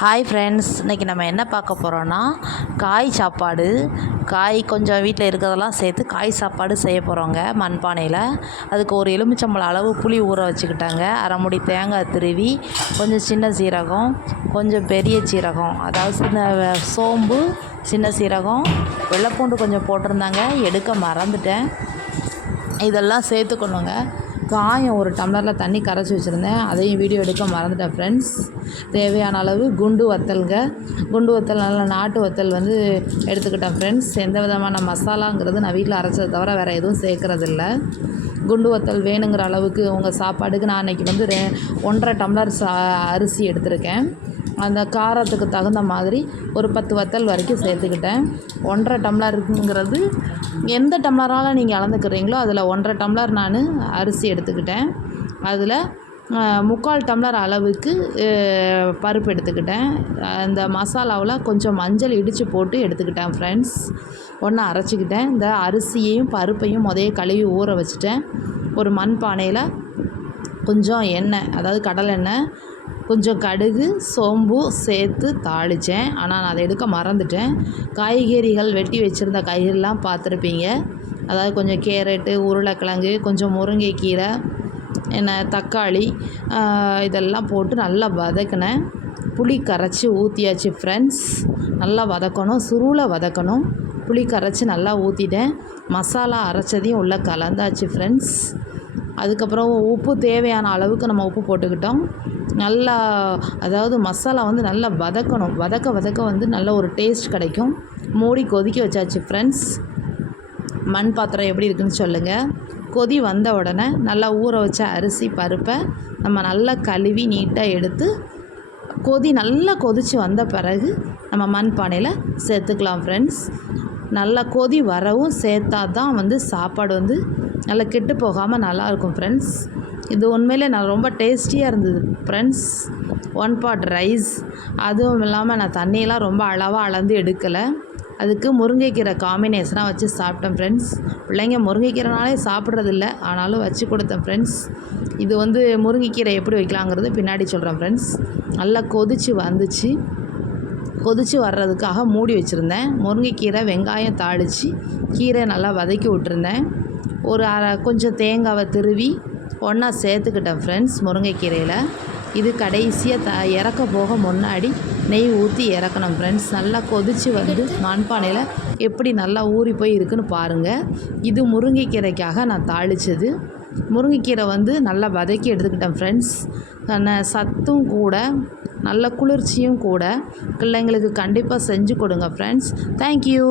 Hi friends, இன்றைக்கி நம்ம என்ன பார்க்க போகிறோன்னா காய் சாப்பாடு. காய் கொஞ்சம் வீட்டில் இருக்கிறதெல்லாம் சேர்த்து காய் சாப்பாடு செய்ய போகிறோங்க மண்பானையில். அதுக்கு ஒரு எலுமிச்சம்பழம் அளவு புளி ஊற வச்சுக்கிட்டாங்க, அரை மூடி தேங்காய் திருவி, கொஞ்சம் சின்ன சீரகம், கொஞ்சம் பெரிய சீரகம், அதாவது சின்ன சோம்பு, சின்ன சீரகம், வெள்ளைப்பூண்டு கொஞ்சம் போட்டிருந்தாங்க, எடுக்க மறந்துட்டேன். இதெல்லாம் சேர்த்துக்கணுங்க. காயம் ஒரு டம்ளரில் தண்ணி கரைச்சி வச்சுருந்தேன், அதையும் வீடியோ எடுக்க மறந்துட்டேன் ஃப்ரெண்ட்ஸ். தேவையான அளவு குண்டு வத்தல்ங்க. குண்டு வத்தல் நல்ல நாட்டு வத்தல் எடுத்துக்கிட்டேன் ஃப்ரெண்ட்ஸ். எந்த விதமான மசாலாங்கிறது நான் வீட்டில் அரைச்சதை தவிர வேறு எதுவும் சேர்க்குறதில்ல. குண்டு வத்தல் வேணுங்கிற அளவுக்கு உங்கள் சாப்பாடுக்கு நான் அன்றைக்கி 1.5 டம்ளர் அரிசி எடுத்திருக்கேன். அந்த காரத்துக்கு தகுந்த மாதிரி ஒரு 10 வத்தல் வரைக்கும் சேர்த்துக்கிட்டேன். 1.5 டம்ளருங்கிறது எந்த டம்ளரால் நீங்கள் அளந்துக்கிறீங்களோ அதில் 1.5 டம்ளர் நான் அரிசி எடுத்துக்கிட்டேன். அதில் 3/4 டம்ளர் அளவுக்கு பருப்பு எடுத்துக்கிட்டேன். அந்த மசாலாவில் கொஞ்சம் மஞ்சள் இடித்து போட்டு எடுத்துக்கிட்டேன் ஃப்ரெண்ட்ஸ். ஒன்றா அரைச்சிக்கிட்டேன். இந்த அரிசியையும் பருப்பையும் கழுவி ஊற வச்சுட்டேன். ஒரு மண்பானையில் கொஞ்சம் எண்ணெய், அதாவது கடலெண்ணெய், கொஞ்சம் கடுகு, சோம்பு சேர்த்து தாளித்தேன். ஆனால் நான் அதை எடுக்க மறந்துட்டேன். காய்கறிகள் வெட்டி வச்சுருந்த காய்கறிலாம் பார்த்துருப்பீங்க. அதாவது கொஞ்சம் கேரட்டு, உருளைக்கிழங்கு, கொஞ்சம் முருங்கைக்கீரை, தக்காளி, இதெல்லாம் போட்டு நல்லா வதக்கினேன். புளி கரைச்சி ஊற்றியாச்சு ஃப்ரெண்ட்ஸ். நல்லா வதக்கணும், சுருளை வதக்கணும். புளி கரைச்சி நல்லா ஊற்றிட்டேன். மசாலா அரைச்சதையும் உள்ளே கலந்தாச்சு ஃப்ரெண்ட்ஸ். அதுக்கப்புறம் உப்பு தேவையான அளவுக்கு நம்ம உப்பு போட்டுக்கிட்டோம். நல்லா, அதாவது மசாலா நல்லா வதக்கணும். வதக்க நல்ல ஒரு டேஸ்ட் கிடைக்கும். மூடி கொதிக்க வச்சாச்சு ஃப்ரெண்ட்ஸ். மண் பாத்திரம் எப்படி இருக்குதுன்னு சொல்லுங்கள். கொதி வந்த உடனே நல்லா ஊற வச்ச அரிசி பருப்பை நம்ம நல்லா கழுவி நீட்டாக எடுத்து நல்லா கொதித்து வந்த பிறகு நம்ம மண்பானையில் சேர்த்துக்கலாம் ஃப்ரெண்ட்ஸ். நல்லா கொதி வரவும் சேர்த்தா தான் சாப்பாடு நல்லா கெட்டு போகாமல் நல்லாயிருக்கும் ஃப்ரெண்ட்ஸ். இது உண்மையிலே ரொம்ப டேஸ்டியாக இருந்தது ஃப்ரெண்ட்ஸ். 1 pot rice. அதுவும் இல்லாமல் நான் தண்ணியெல்லாம் ரொம்ப அளவாக அளந்து எடுக்கலை. அதுக்கு முருங்கைக்கீரை காம்பினேஷனாக வச்சு சாப்பிட்டேன் ஃப்ரெண்ட்ஸ். பிள்ளைங்க முருங்கைக்கீரைனாலே சாப்பிட்றதில்ல, ஆனாலும் வச்சு கொடுத்தேன் ஃப்ரெண்ட்ஸ். இது முருங்கைக்கீரை எப்படி வைக்கலாங்கிறது பின்னாடி சொல்கிறேன் ஃப்ரெண்ட்ஸ். நல்லா கொதித்து வந்துச்சு. கொதித்து வர்றதுக்காக மூடி வச்சுருந்தேன். முருங்கைக்கீரை, வெங்காயம் தாளித்து கீரை நல்லா வதக்கி விட்டுருந்தேன். கொஞ்சம் தேங்காவை திருவி ஒன்றா சேர்த்துக்கிட்டேன் ஃப்ரெண்ட்ஸ் முருங்கைக்கீரையில். இது கடைசியாக இறக்க போக முன்னாடி நெய் ஊற்றி இறக்கணும் ஃப்ரெண்ட்ஸ். நல்லா கொதித்து மண்பானையில் எப்படி நல்லா ஊறி போய் இருக்குன்னு பாருங்கள். இது முருங்கைக்கீரைக்காக நான் தாளித்தது. முருங்கைக்கீரை நல்லா வதக்கி எடுத்துக்கிட்டேன் ஃப்ரெண்ட்ஸ். சத்தும் கூட, நல்ல குளிர்ச்சியும் கூட. பிள்ளைங்களுக்கு கண்டிப்பாக செஞ்சு கொடுங்க ஃப்ரெண்ட்ஸ். தேங்க்யூ.